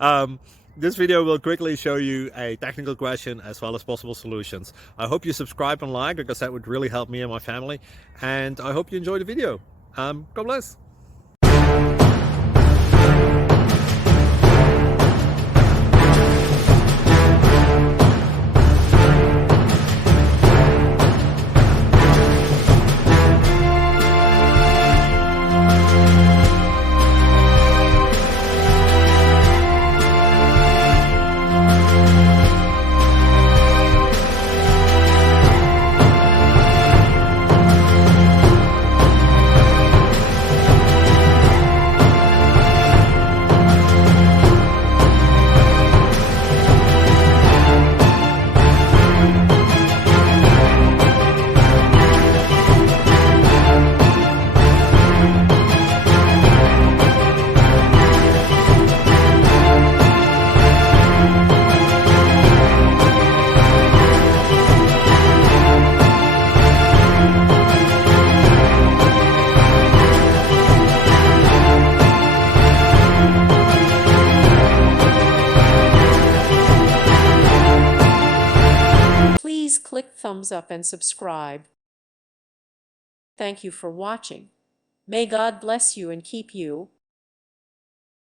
um, this video will quickly show you a technical question as well as possible solutions. I hope you subscribe and like, because that would really help me and my family. And I hope you enjoy the video. God bless. Please click thumbs up and subscribe. Thank you for watching. May God bless you and keep you.